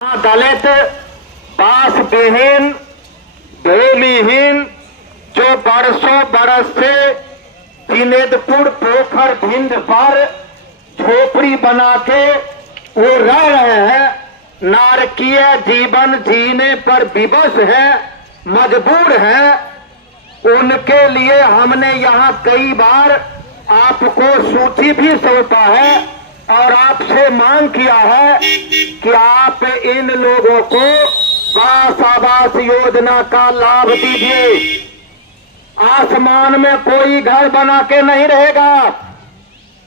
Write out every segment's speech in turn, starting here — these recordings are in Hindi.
दलित बास विहीन भूमिहीन जो बरसों बरस से जिनेदपुर पोखर भिंड पर झोपड़ी बना के वो रह रहे हैं, नारकीय जीवन जीने पर विवश है, मजबूर है। उनके लिए हमने यहाँ कई बार आपको सूची भी सौंपा है और आपसे मांग किया है कि आप इन लोगों को बास आवास योजना का लाभ दीजिए। आसमान में कोई घर बना के नहीं रहेगा।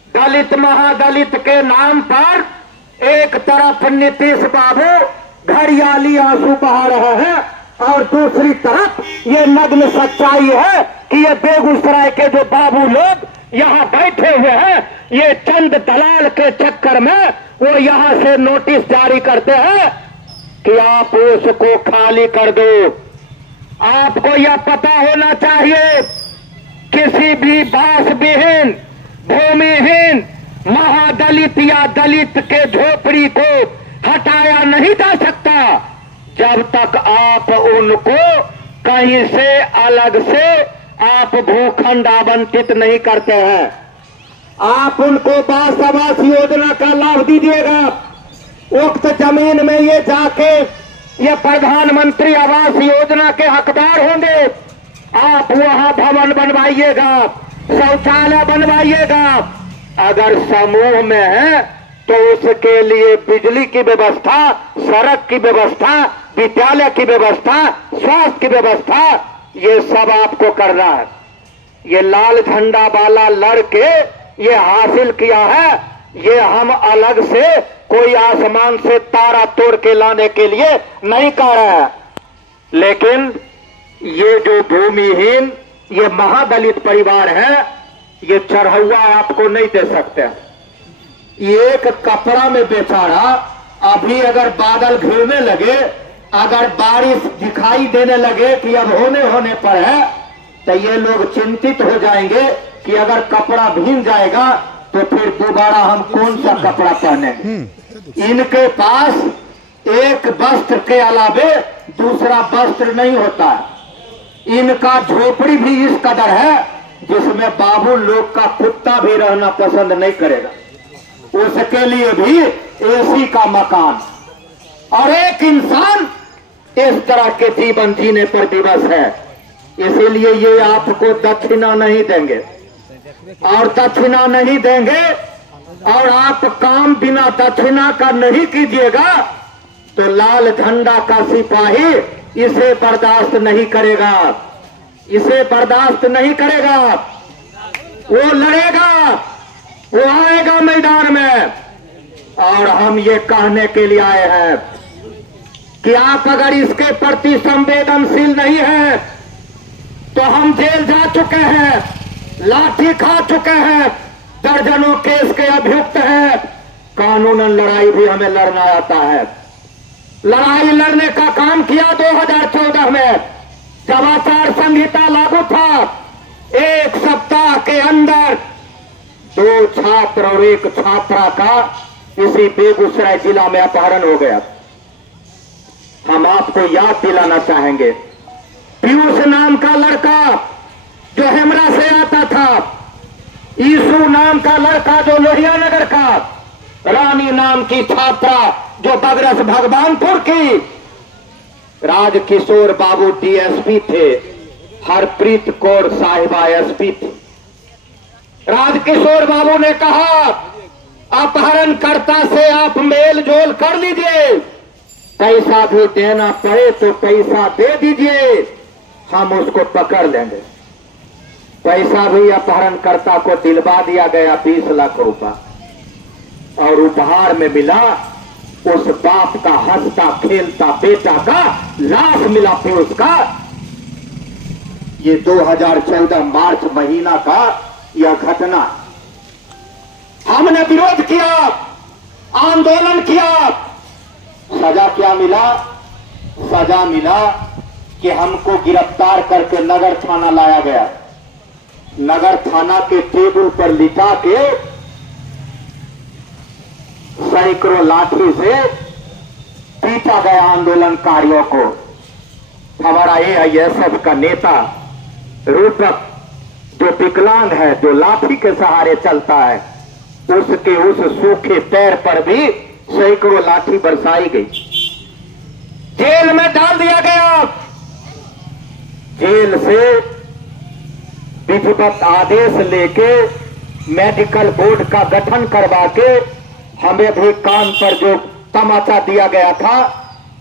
दलित महादलित के नाम पर एक तरफ नीतीश बाबू घड़ियाली आंसू बहा रहा है और दूसरी तरफ ये नग्न सच्चाई है कि ये बेगूसराय के जो बाबू लोग यहाँ बैठे हुए हैं, ये चंद दलाल के चक्कर में वो यहाँ से नोटिस जारी करते हैं कि आप उसको खाली कर दो। आपको यह पता होना चाहिए, किसी भी बास विहीन भूमिहीन महादलित या दलित के झोपड़ी को हटाया नहीं जा सकता जब तक आप उनको कहीं से अलग से आप भूखंड आवंटित नहीं करते हैं। आप उनको बास आवास योजना का लाभ दीजिएगा। उक्त जमीन में ये जाके ये प्रधानमंत्री आवास योजना के हकदार होंगे। आप वहां भवन बनवाइएगा, शौचालय बनवाइएगा। अगर समूह में है तो उसके लिए बिजली की व्यवस्था, सड़क की व्यवस्था, विद्यालय की व्यवस्था, स्वास्थ्य की व्यवस्था, ये सब आपको करना है। ये लाल झंडा वाला लड़के ये हासिल किया है, ये हम अलग से कोई आसमान से तारा तोड़ के लाने के लिए नहीं कर रहे हैं। लेकिन ये जो भूमिहीन ये महादलित परिवार है, ये चढ़ौआ आपको नहीं दे सकते। एक कपड़ा में बेचारा अभी अगर बादल घिरने लगे, अगर बारिश दिखाई देने लगे कि अब होने पर है, तो ये लोग चिंतित हो जाएंगे कि अगर कपड़ा भीग जाएगा तो फिर दोबारा हम कौन सा कपड़ा पहनेंगे। इनके पास एक वस्त्र के अलावे दूसरा वस्त्र नहीं होता। इनका झोपड़ी भी इस कदर है जिसमें बाबू लोग का कुत्ता भी रहना पसंद नहीं करेगा। उसके लिए भी एसी का मकान। और एक इंसान इस तरह के जीवन जीने पर विवश है, इसीलिए ये आपको दक्षिणा नहीं देंगे। और दक्षिणा नहीं देंगे और आप काम बिना दक्षिणा का नहीं कीजिएगा तो लाल झंडा का सिपाही इसे बर्दाश्त नहीं करेगा, इसे बर्दाश्त नहीं करेगा। वो लड़ेगा, वो आएगा मैदान में। और हम ये कहने के लिए आए हैं कि आप अगर इसके प्रति संवेदनशील नहीं है तो हम जेल जा चुके हैं, लाठी खा चुके हैं, दर्जनों केस के अभियुक्त हैं। कानूनन लड़ाई भी हमें लड़ना आता है। लड़ाई लड़ने का काम किया 2014 में जब आचार संहिता लागू था। एक सप्ताह के अंदर 2 छात्र और 1 छात्रा का इसी बेगूसराय जिला में अपहरण हो गया। हम आपको याद दिलाना चाहेंगे, पीयूष नाम का लड़का जो हेमरा से आता था, ईसु नाम का लड़का जो लोहिया नगर का, रानी नाम की छात्रा जो बगरस भगवानपुर की, राजकिशोर बाबू डीएसपी थे, हरप्रीत कौर साहिबा एसपी थी। राजकिशोर बाबू ने कहा अपहरणकर्ता से आप मेल जोल कर लीजिए, पैसा भी देना पड़े तो पैसा दे दीजिए, हम उसको पकड़ लेंगे। पैसा भी अपहरणकर्ता को दिलवा दिया गया 20 लाख रुपया और उपहार में मिला उस बाप का हंसता खेलता बेटा का लाश मिला पुरुष का। ये 2014 मार्च महीना का यह घटना। हमने विरोध किया, आंदोलन किया। सजा क्या मिला? सजा मिला कि हमको गिरफ्तार करके नगर थाना लाया गया। नगर थाना के टेबल पर लिटा के सैकड़ों लाठी से खींचा गया आंदोलनकारियों को। हमारा एआईएसएफ का नेता रूपक जो विकलांग है, जो लाठी के सहारे चलता है, उसके उस सूखे पैर पर भी सैकड़ों लाठी बरसाई गई, जेल में डाल दिया गया। जेल से विधिवत आदेश लेके मेडिकल बोर्ड का गठन करवा के हमें भी कान पर जो तमाचा दिया गया था,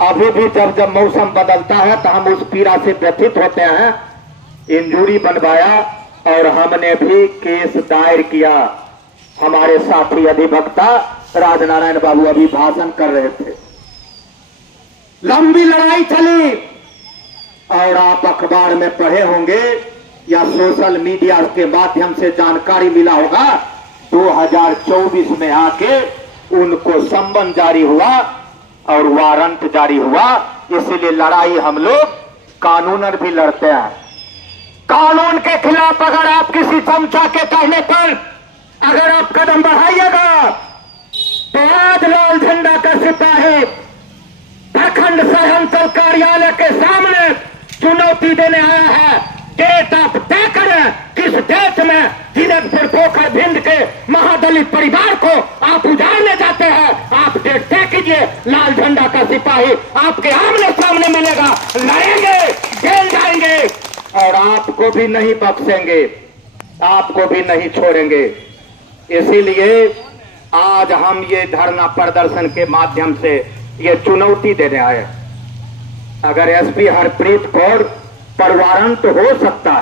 अभी भी जब जब मौसम बदलता है तो हम उस पीड़ा से व्यथित होते हैं। इंजूरी बनवाया और हमने भी केस दायर किया। हमारे साथी अधिवक्ता राजनारायण बाबू अभी भाषण कर रहे थे। लंबी लड़ाई चली और आप अखबार में पढ़े होंगे या सोशल मीडिया के माध्यम से जानकारी मिला होगा, 2024 में आके उनको सम्मन जारी हुआ और वारंट जारी हुआ। इसीलिए लड़ाई हम लोग कानूनन भी लड़ते हैं। कानून के खिलाफ अगर आप किसी चमचा के कहने पर अगर आप कदम बढ़ाइएगा तो आज लाल झंडा का सिपाही प्रखंड सहंतल कार्यालय के सामने चुनौती देने आया है। डेट आप तय करें किस डेट में जीनतपुर पोखर भिंड के महादलित परिवार को आप उजाड़ने जाते हैं। आप डेट तय कीजिए, लाल झंडा का सिपाही आपके आमने सामने मिलेगा, लड़ेंगे, जेल जाएंगे और आपको भी नहीं बख्शेंगे, आपको भी नहीं छोड़ेंगे। इसीलिए आज हम ये धरना प्रदर्शन के माध्यम से ये चुनौती देने आए। अगर एसपी हरप्रीत कौर पर वारंट हो सकता है,